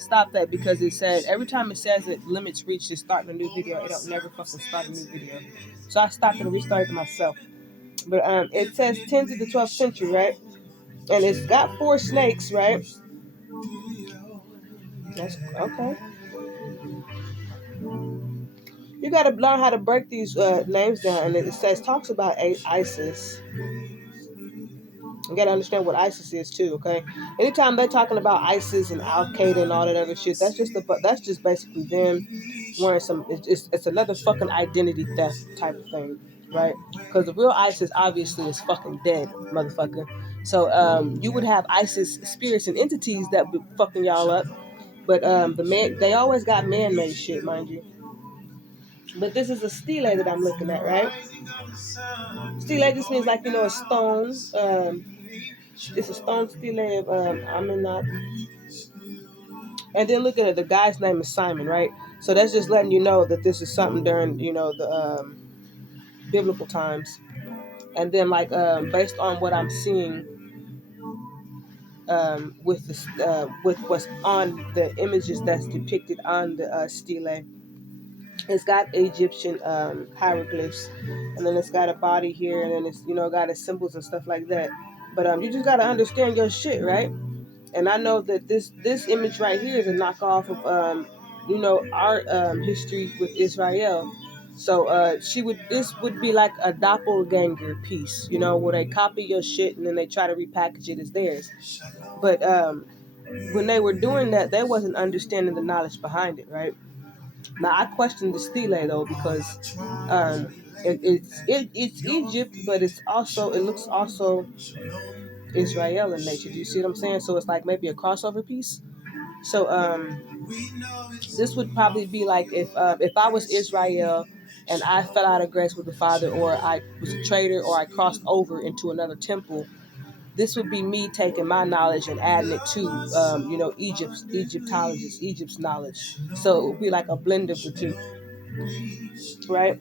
stop that, because it said every time it says that limits reached, it's starting a new video. It don't never fucking start a new video. So I stopped and restarted myself. But it says 10th to the 12th century, right? And it's got 4 snakes, right? That's okay. You got to learn how to break these names down, and it says talks about ISIS. You got to understand what ISIS is too. Okay, anytime they're talking about ISIS and Al Qaeda and all that other shit, that's just basically them wearing some. It's another fucking identity theft type of thing, right? Because the real ISIS obviously is fucking dead, motherfucker. So you would have ISIS spirits and entities that be fucking y'all up, but they always got man-made shit, mind you. But this is a stele that I'm looking at, right? Stele just means like, a stone. It's a stone stele of Aminat. And then look at it, the guy's name is Simon, right? So that's just letting you know that this is something during, the biblical times. And then like based on what I'm seeing with what's on the images that's depicted on the stele, it's got Egyptian hieroglyphs, and then it's got a body here, and then it's got its symbols and stuff like that. But you just gotta understand your shit, right? And I know that this image right here is a knockoff of our history with Israel. So this would be like a doppelganger piece, where they copy your shit and then they try to repackage it as theirs. But when they were doing that, they wasn't understanding the knowledge behind it, right? Now I question the stele though, because it's Egypt, but it looks also Israel in nature. Do you see what I'm saying? So it's like maybe a crossover piece. So this would probably be like if I was Israel and I fell out of grace with the Father, or I was a traitor, or I crossed over into another temple. This would be me taking my knowledge and adding it to Egypt's knowledge. So it would be like a blend of the two, right?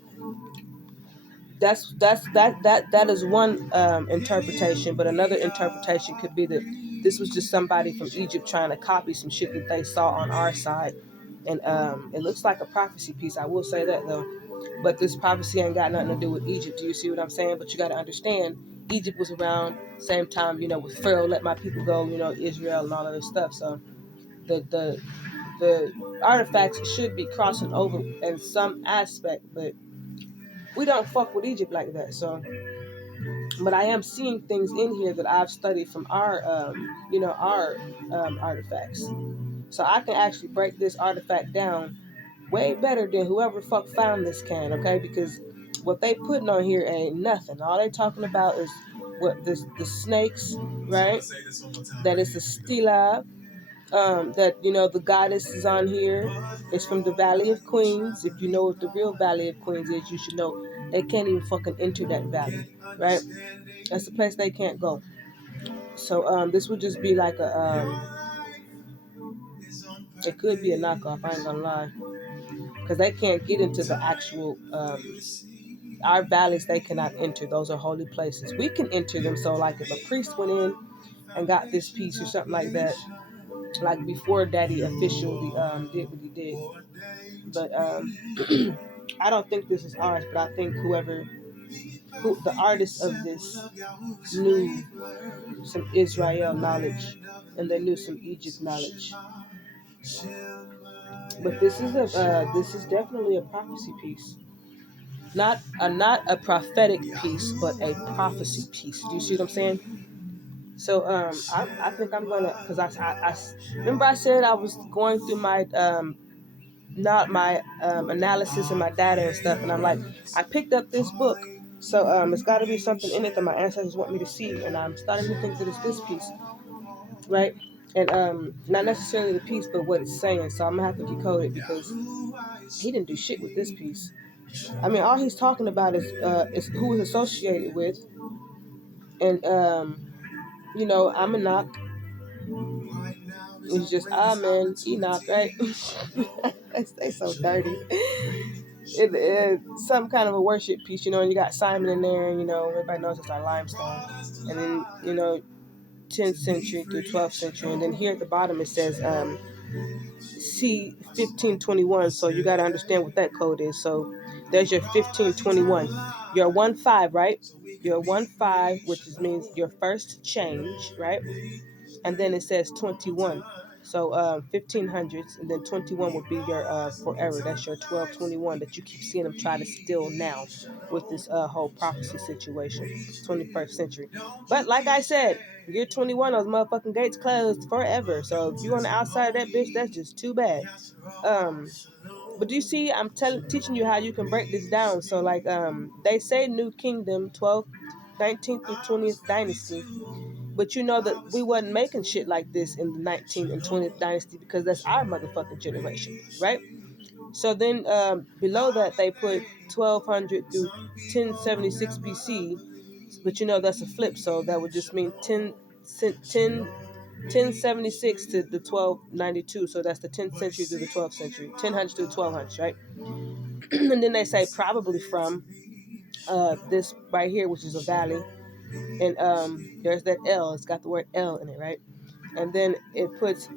That is one interpretation, but another interpretation could be that this was just somebody from Egypt trying to copy some shit that they saw on our side, and it looks like a prophecy piece. I will say that though, but this prophecy ain't got nothing to do with Egypt. Do you see what I'm saying? But you got to understand, Egypt was around same time, with Pharaoh let my people go, Israel and all of this stuff. So the artifacts should be crossing over in some aspect, but we don't fuck with Egypt like that. So, but I am seeing things in here that I've studied from our artifacts. So I can actually break this artifact down way better than whoever fuck found this can, okay? Because what they putting on here ain't nothing. All they talking about is what the snakes, right? That is the stela. That the goddess is on here. It's from the Valley of Queens. If you know what the real Valley of Queens is, you should know they can't even fucking enter that valley, right? That's the place they can't go. So this would just be like it could be a knockoff. I ain't gonna lie, because they can't get into the actual our valleys. They cannot enter. Those are holy places. We can enter them. So like if a priest went in and got this piece or something like that, like before Daddy officially did what he did. But I don't think this is ours, but I think the artist of this knew some Israel knowledge, and they knew some Egypt knowledge. But this is definitely a prophecy piece. Not a prophetic piece, but a prophecy piece. Do you see what I'm saying? So I think I'm gonna, because I remember I said I was going through my not my analysis and my data and stuff, and I'm like, I picked up this book, so it's got to be something in it that my ancestors want me to see, and I'm starting to think that it's this piece, right? And not necessarily the piece, but what it's saying. So I'm gonna have to decode it, because he didn't do shit with this piece. I mean, all he's talking about is who is associated with, and I'm a knock. It's just man, Enoch, right? They so dirty. Some kind of a worship piece, and you got Simon in there, and everybody knows it's like limestone, and then 10th century through 12th century, and then here at the bottom it says C1521. So you got to understand what that code is. So there's your 1521. Your 1-5, right? Your 1-5, which means your first change, right? And then it says 21. So 1500s, and then 21 will be your forever. That's your 1221 that you keep seeing them try to steal now with this whole prophecy situation, 21st century. But like I said, year 21, those motherfucking gates closed forever. So if you on the outside of that bitch, that's just too bad. But do you see? I'm teaching you how you can break this down. So like they say New Kingdom, 12th, 19th through 20th dynasty. But you know that we wasn't making shit like this in the 19th and 20th dynasty because that's our motherfucking generation, right? So then below that they put 1200 through 1076 BC, but you know that's a flip, so that would just mean 1076 to the 1292, so that's the 10th century through the 12th century, 1000 to the 1200s, right? And then they say probably from this right here, which is a valley, and there's that L, it's got the word L in it, right? And then it puts,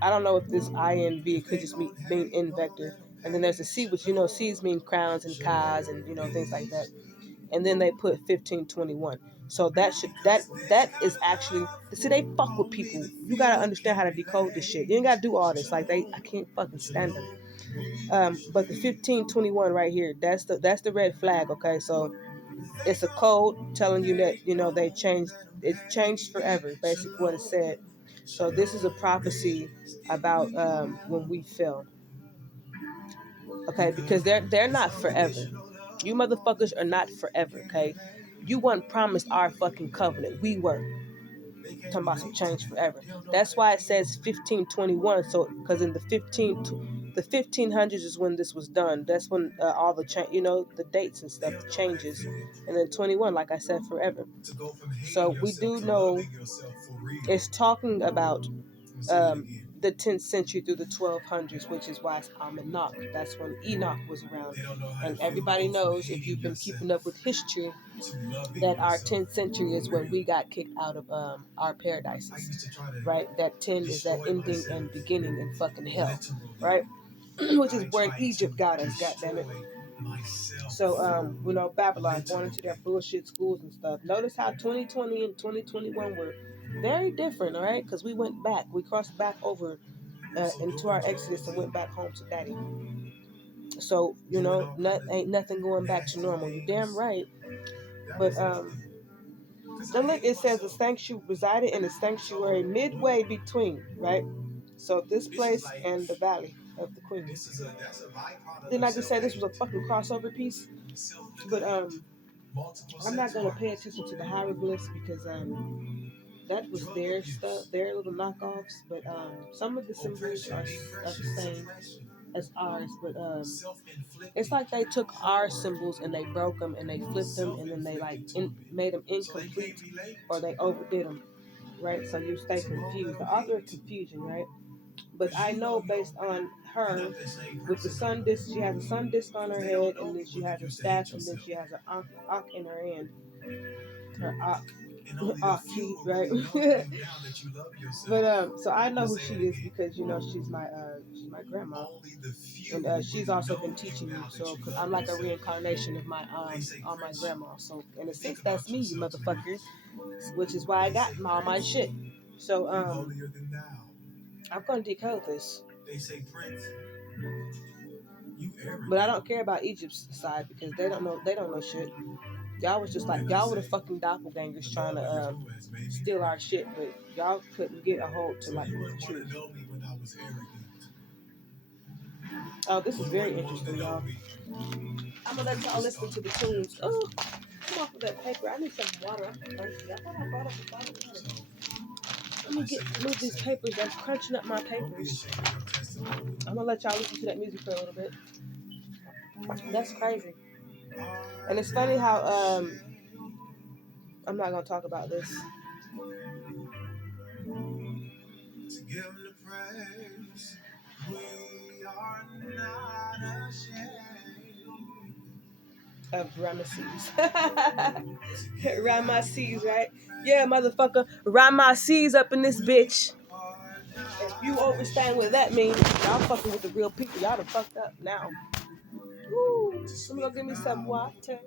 I don't know if this INV, it could just mean in vector. And then there's a C, which you know C's mean crowns and K's and you know things like that. And then they put 1521. So that is actually, see, they fuck with people. You gotta understand how to decode this shit. You ain't gotta do all this. Like I can't fucking stand them. But the 1521 right here, that's the red flag. Okay, so it's a code telling you that you know they changed. It's changed forever. Basically, what it said. So this is a prophecy about when we fell. Okay, because they're not forever. You motherfuckers are not forever. Okay, you weren't promised our fucking covenant. We were talking about some change forever. That's why it says 1521. So because in the 1500s is when this was done. That's when all the change, you know, the dates and stuff changes, and then 21, like I said, forever. So we do know it's talking about the 10th century through the 1200s, which is why it's Enoch. That's when Enoch was around. And everybody knows, if you've been keeping up with history, that our 10th century is when we got kicked out of our paradises, right? That 10 is that ending and beginning in fucking hell, right? Which is where Egypt got us, goddammit. So, you know, Babylon going into their bullshit schools and stuff. Notice how 2020 and 2021 were very different, all right? Because we went back. We crossed back over into our exodus and went back home to daddy. So, you know, ain't nothing going back to normal. You damn right. But, then look, it says the sanctuary resided in a sanctuary midway between, right? So this place and the valley of the queen. Didn't I just say this was a fucking crossover piece? But I'm not gonna pay attention to the hieroglyphs because that was their stuff, their little knockoffs. But some of the symbols are the same as ours. But it's like they took our symbols and they broke them and they flipped them and then they like made them incomplete or they overdid them, right? So you stay confused. The author of confusion, right? But I know based on her, with the sun disc, she has a sun disc on her head, and then she has a staff, and then she has an ankh in her hand. Her ankh, right? But so I know who she is because you know she's my grandma, and she's also been teaching me. So cause I'm like a reincarnation of my on my grandma. So in a sense, that's me, you motherfuckers. Which is why I got all my shit. So I'm gonna decode this. But I don't care about Egypt's side because they don't know shit. Y'all was just like y'all were the fucking doppelgangers trying to steal our shit, but y'all couldn't get a hold to like the truth. Oh, this is very interesting, y'all. I'm gonna let y'all listen to the tunes. Oh, come off of that paper. I need some water. I'm thirsty. I thought I brought up a bottle of water. Let me move these papers. I'm crunching up my papers. I'm gonna let y'all listen to that music for a little bit. That's crazy. And it's funny how I'm not gonna talk about this. To give him the praise, we are not ashamed of Ramesses. Ramesses, right? Yeah, motherfucker. Ramesses up in this bitch. You understand what that means? Y'all fucking with the real people. Y'all done fucked up now. Woo. Somebody go give me some water.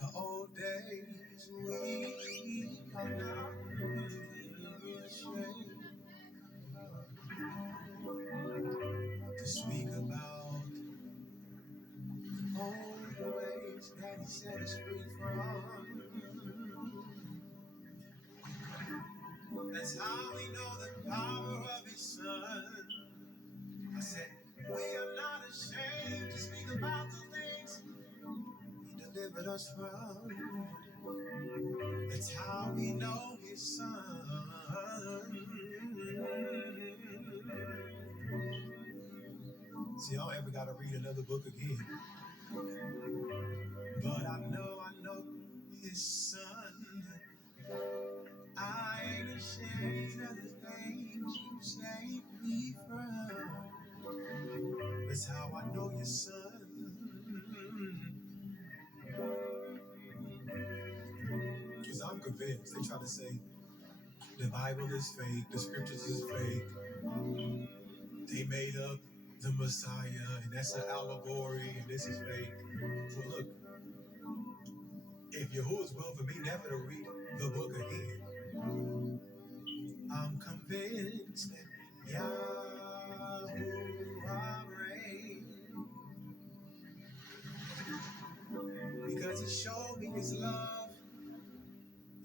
The old days we are not ashamed to speak about all the ways that He set us free from. That's how we know the power of His Son. I said, we are not ashamed to speak about the things He delivered us from. That's how we know His Son. See, y'all ever got to read another book again? But I know His Son. I ain't ashamed of the things You saved me from. That's how I know Your Son. Because I'm convinced. They try to say the Bible is fake, the scriptures is fake. They made up the Messiah, and that's an allegory, and this is fake. Well, look, if Yahuwah's will for me never to read the book again, I'm convinced that Yahuwah reigns, because He showed me His love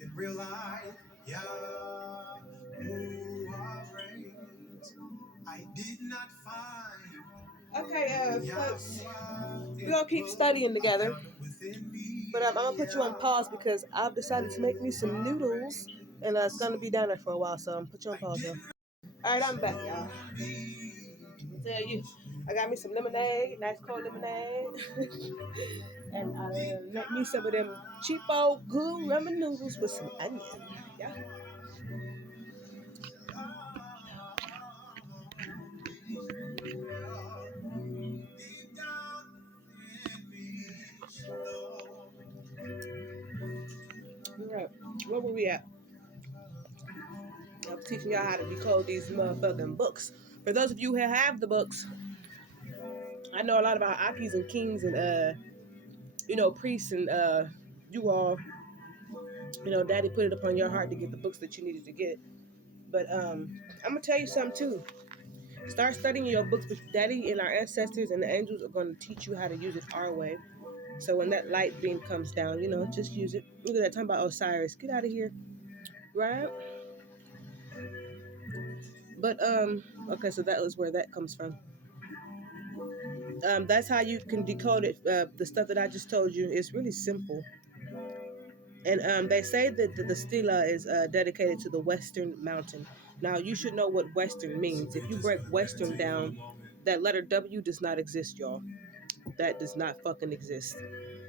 in real life. Yahuwah reigns. I did not find. Okay, folks, we're gonna keep studying together. But I'm gonna put you on pause because I've decided to make me some noodles, and it's gonna be down there for a while. So I'm gonna put you on pause now. All right, I'm back, y'all. I tell you, I got me some lemonade, nice cold lemonade, and I make me some of them cheapo good ramen noodles with some onion. Yeah. All right, where were we at? I was teaching y'all how to decode these motherfucking books. For those of you who have the books, I know a lot about Akis and Kings and priests and you all, Daddy put it upon your heart to get the books that you needed to get. But I'm gonna tell you something too. Start studying your books, but Daddy and our ancestors and the angels are gonna teach you how to use it our way. So when that light beam comes down, just use it. Look at that, talking about Osiris. Get out of here. Right? But okay, so that was where that comes from. That's how you can decode it. The stuff that I just told you is really simple. And they say that the stela is dedicated to the Western Mountain. Now, you should know what Western means. If you break Western down, that letter W does not exist, y'all. That does not fucking exist.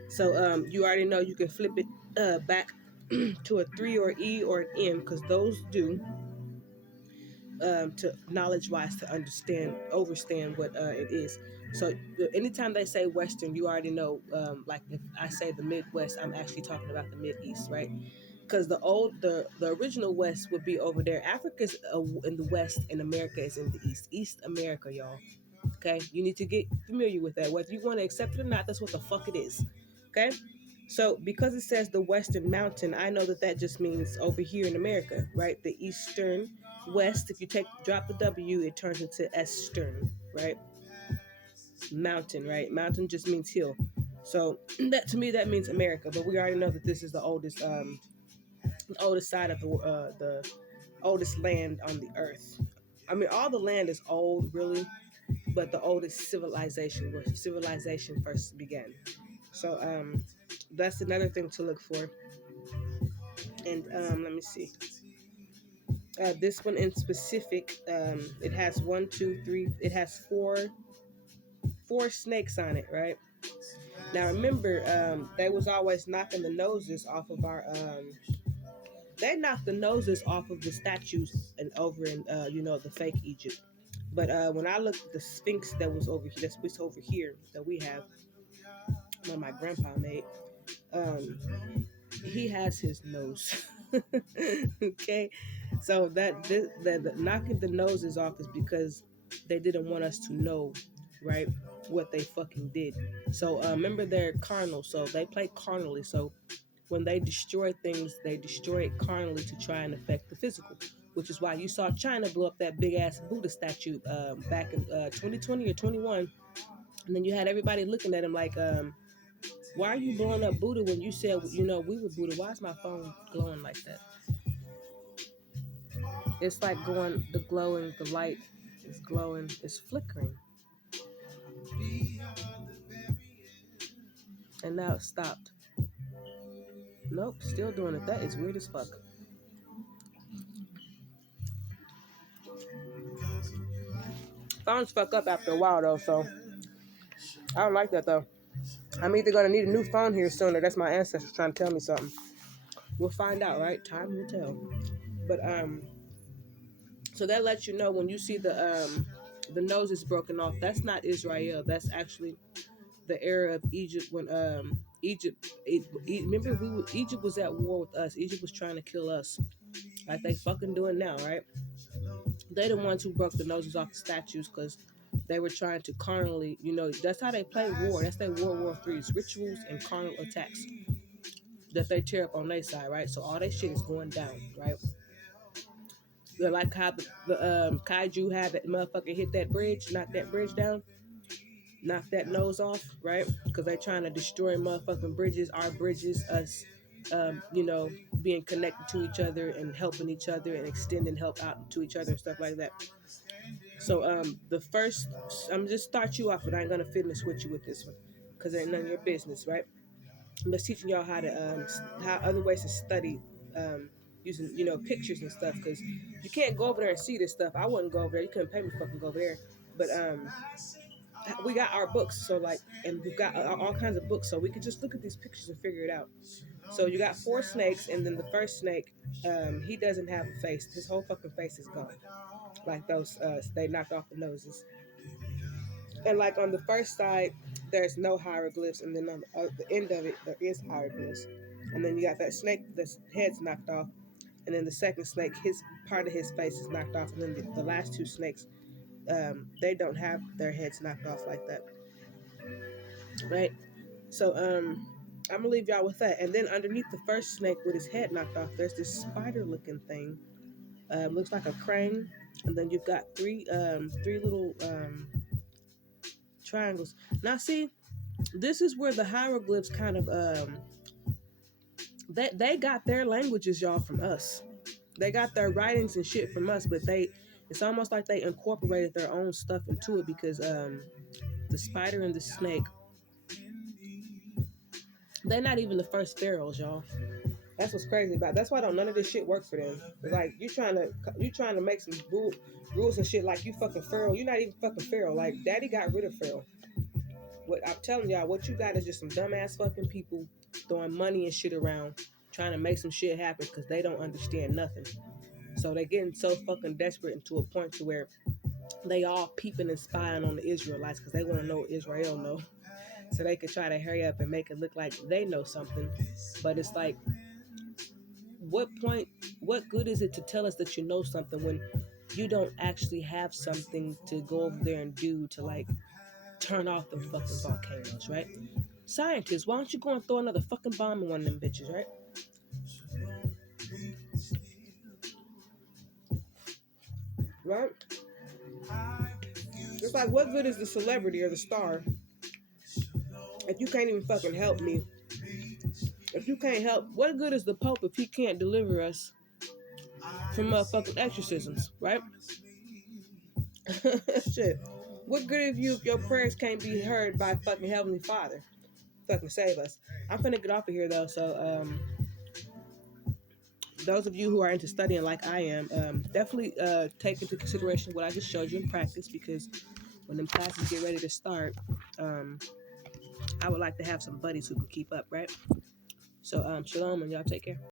So you already know you can flip it back to a 3 or E or an M, because those do. To knowledge-wise, to overstand what it is. So anytime they say Western, you already know. Like if I say the Midwest, I'm actually talking about the Mid-East, right? Because the original West would be over there. Africa's in the West, and America is in the East. East America, y'all. Okay, you need to get familiar with that. Whether you want to accept it or not, that's what the fuck it is. Okay. So because it says the Western Mountain, I know that just means over here in America, right? The Eastern West. If you drop the W, it turns into Estern, right? Mountain, right? Mountain just means hill. So that, to me, that means America. But we already know that this is the oldest side of the oldest land on the earth. I mean, all the land is old, really, but the oldest civilization, where civilization first began. So that's another thing to look for. And let me see. This one in specific, it has one, two, three. It has four snakes on it, right? Now remember, they was always knocking the noses off of our. They knocked the noses off of the statues and over in the fake Egypt. But when I looked at the Sphinx that was over here, that's over here that we have, my grandpa made. He has his nose. Okay, so that knocking the noses off is because they didn't want us to know, right, what they fucking did. So remember, they're carnal, so they play carnally. So when they destroy things, they destroy it carnally to try and affect the physical, which is why you saw China blow up that big ass Buddha statue back in 2020 or 21, and then you had everybody looking at him like, why are you blowing up Buddha when you said, we were Buddha? Why is my phone glowing like that? It's like going, the glowing, the light is glowing, it's flickering. And now it stopped. Nope, still doing it. That is weird as fuck. Phones fuck up after a while though, so I don't like that though. I'm either gonna need a new phone here soon, or that's my ancestors trying to tell me something. We'll find out, right? Time will tell. But so that lets you know when you see the nose is broken off. That's not Israel. That's actually the era of Egypt when remember Egypt was at war with us. Egypt was trying to kill us, like they fucking doing now, right? They the ones who broke the noses off the statues because they were trying to carnally, that's how they play war. That's their World War III's rituals and carnal attacks that they tear up on their side, right? So all that shit is going down, right? They're like how the kaiju had that motherfucker hit that bridge, knock that bridge down, knock that nose off, right? Because they're trying to destroy motherfucking bridges, our bridges, us, being connected to each other and helping each other and extending help out to each other and stuff like that. So the first, I'm just start you off, but I ain't gonna finish with you with this one, because it ain't none of your business, right? I'm just teaching y'all how to how other ways to study using pictures and stuff, because you can't go over there and see this stuff. I wouldn't go over there. You couldn't pay me to fucking go over there. But we got our books, so like, and we've got all kinds of books, so we could just look at these pictures and figure it out. So you got 4 snakes, and then the first snake, he doesn't have a face. His whole fucking face is gone. Like those, they knocked off the noses. And like on the first side, there's no hieroglyphs, and then on the end of it, there is hieroglyphs. And then you got that snake, the head's knocked off, and then the second snake, his part of his face is knocked off, and then the last 2 snakes, they don't have their heads knocked off like that, right? So I'm gonna leave y'all with that. And then underneath the first snake with his head knocked off, there's this spider-looking thing. Looks like a crane, and then you've got three little triangles. Now, see, this is where the hieroglyphs kind of they got their languages, y'all, from us. They got their writings and shit from us, but it's almost like they incorporated their own stuff into it, because the spider and the snake, they're not even the first pharaohs, y'all. That's what's crazy about it. That's why none of this shit work for them. It's like you trying to make some rules and shit like you fucking pharaoh. You're not even fucking pharaoh. Like daddy got rid of pharaoh. What I'm telling y'all, what you got is just some dumbass fucking people throwing money and shit around, trying to make some shit happen because they don't understand nothing. So they getting so fucking desperate and to a point to where they all peeping and spying on the Israelites because they want to know what Israel know, so they could try to hurry up and make it look like they know something. But it's like, what good is it to tell us that you know something when you don't actually have something to go over there and do to like turn off them fucking volcanoes, right? Scientists, why don't you go and throw another fucking bomb in one of them bitches, right? Right? It's like, what good is the celebrity or the star if you can't even fucking help me? If you can't help, what good is the Pope if he can't deliver us from motherfucking exorcisms, right? Shit. What good if your prayers can't be heard by fucking Heavenly Father? Fucking save us. I'm finna get off of here though, so those of you who are into studying like I am, definitely take into consideration what I just showed you in practice, because when them classes get ready to start, I would like to have some buddies who can keep up, right? So shalom, and y'all take care.